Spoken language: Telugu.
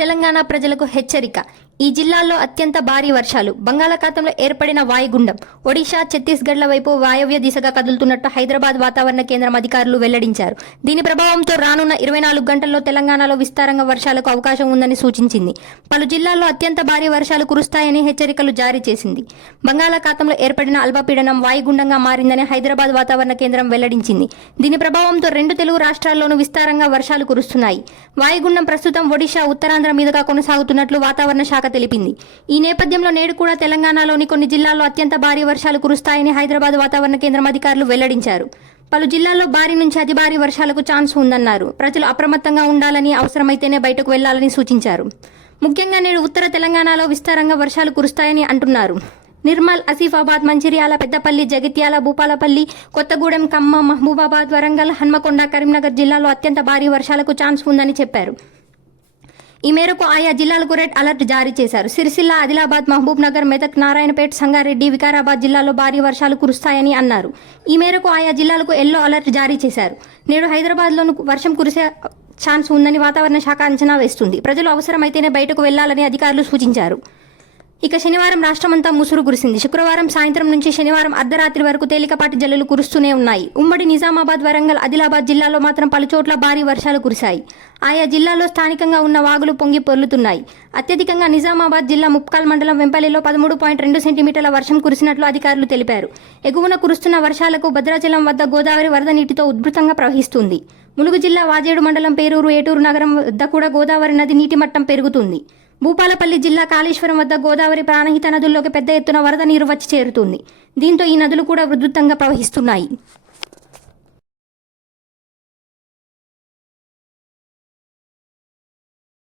తెలంగాణ ప్రజలకు హెచ్చరిక. ఈ జిల్లాల్లో అత్యంత భారీ వర్షాలు. బంగాళాఖాతంలో ఏర్పడిన వాయుగుండం ఒడిషా, ఛత్తీస్గఢ్ల వైపు వాయవ్య దిశగా కదులుతున్నట్టు హైదరాబాద్ వాతావరణ కేంద్రం అధికారులు వెల్లడించారు. దీని ప్రభావంతో రానున్న 24 గంటల్లో తెలంగాణలో విస్తారంగా వర్షాలకు అవకాశం ఉందని సూచించింది. పలు జిల్లాల్లో అత్యంత భారీ వర్షాలు కురుస్తాయని హెచ్చరికలు జారీ చేసింది. బంగాళాఖాతంలో ఏర్పడిన అల్పపీడనం వాయుగుండంగా మారిందని హైదరాబాద్ వాతావరణ కేంద్రం వెల్లడించింది. దీని ప్రభావంతో 2 తెలుగు రాష్ట్రాల్లోనూ విస్తారంగా వర్షాలు కురుస్తున్నాయి. వాయుగుండం ప్రస్తుతం ఒడిషా, ఉత్తరాంధ్ర మీదుగా కొనసాగుతున్నట్లు వాతావరణ శాఖ తెలిపింది. ఈ నేపథ్యంలో నేడు కూడా తెలంగాణలోని కొన్ని జిల్లాల్లో అత్యంత భారీ వర్షాలు కురుస్తాయని హైదరాబాద్ వాతావరణ కేంద్రం అధికారులు వెల్లడించారు. పలు జిల్లాల్లో భారీ నుంచి అతి భారీ వర్షాలకు ఛాన్స్ ఉందన్నారు. ప్రజలు అప్రమత్తంగా ఉండాలని, అవసరమైతేనే బయటకు వెళ్లాలని సూచించారు. ముఖ్యంగా నేడు ఉత్తర తెలంగాణలో విస్తారంగా వర్షాలు కురుస్తాయని అంటున్నారు. నిర్మల్, ఆసిఫాబాద్, మంచిర్యాల, పెద్దపల్లి, జగిత్యాల, భూపాలపల్లి, కొత్తగూడెం, ఖమ్మం, మహబూబాబాద్, వరంగల్, హన్మకొండ, కరీంనగర్ జిల్లాలో అత్యంత భారీ వర్షాలకు ఛాన్స్ ఉందని చెప్పారు. ఈ మేరకు ఆయా జిల్లాలకు రెడ్ అలర్ట్ జారీ చేశారు. సిరిసిల్ల, ఆదిలాబాద్, మహబూబ్ నగర్, మెదక్, నారాయణపేట్, సంగారెడ్డి, వికారాబాద్ జిల్లాలో భారీ వర్షాలు కురుస్తాయని అన్నారు. ఈ మేరకు ఆయా జిల్లాలకు ఎల్లో అలర్ట్ జారీ చేశారు. నేడు హైదరాబాద్లోనూ వర్షం కురిసే ఛాన్స్ ఉందని వాతావరణ శాఖ అంచనా వేస్తుంది. ప్రజలు అవసరమైతేనే బయటకు వెళ్లాలని అధికారులు సూచించారు. ఇక శనివారం రాష్ట్రమంతా ముసురు కురిసింది. శుక్రవారం సాయంత్రం నుంచి శనివారం అర్ధరాత్రి వరకు తేలికపాటి జల్లులు కురుస్తూనే ఉన్నాయి. ఉమ్మడి నిజామాబాద్, వరంగల్, ఆదిలాబాద్ జిల్లాలో మాత్రం పలుచోట్ల భారీ వర్షాలు కురిశాయి. ఆయా జిల్లాల్లో స్థానికంగా ఉన్న వాగులు పొంగి పొర్లుతున్నాయి. అత్యధికంగా నిజామాబాద్ జిల్లా ముప్కాల్ మండలం వెంపల్లిలో 13.2 సెంటీమీటర్ల వర్షం కురిసినట్లు అధికారులు తెలిపారు. ఎగువన కురుస్తున్న వర్షాలకు భద్రాచలం వద్ద గోదావరి వరద నీటితో ఉధృతంగా ప్రవహిస్తుంది. ములుగు జిల్లా వాజేడు మండలం పేరూరు, ఏటూరు నగరం వద్ద కూడా గోదావరి నది నీటి మట్టం పెరుగుతుంది. భూపాలపల్లి జిల్లా కాళేశ్వరం వద్ద గోదావరి, ప్రాణహిత నదుల్లోకి పెద్ద ఎత్తున వరద నీరు వచ్చి చేరుతుంది. దీంతో ఈ నదులు కూడా ఉధృతంగా ప్రవహిస్తున్నాయి.